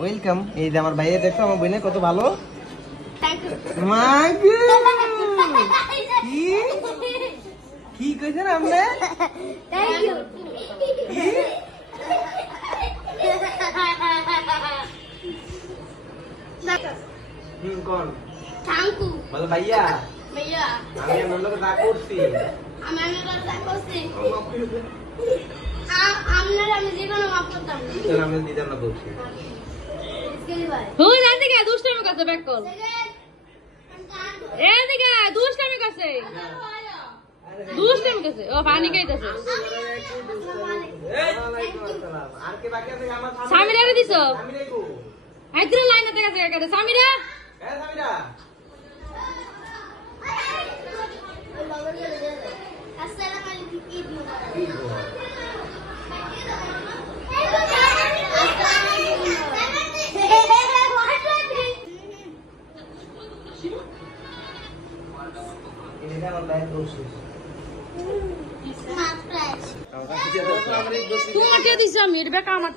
Welcome. এই যে আমার ভাইয়া, দেখো আমার বোনের কত ভালো। কি কইছেন আপনি? কোন থ্যাংকু বলো ভাইয়া? ভাইয়া আমি আমার লোক যা করছি আমি জীবনে মাফ করতাম না। তোর আমি দিদার না বলছি। হুই জানতে কে দুষ্টামি করছে ব্যাক কল এই দিকে দুষ্টামি করছে ও পানি খাইতেছে আর কে বাকি আছে? আমার সামিরা রে দিছো সামিরা কো? আইত্রে লাইন থেকে আছে কাটে সামিরা হ্যাঁ সামিরা। আসসালামু আলাইকুম ঈদ মুবারক। এটা আমার ভাইয়ের দোষ। মাফ প্রাইস আমার কাছে দিয়ে দাও। তোমার দিয়ে দিছো আমি এর ব্যাক আমার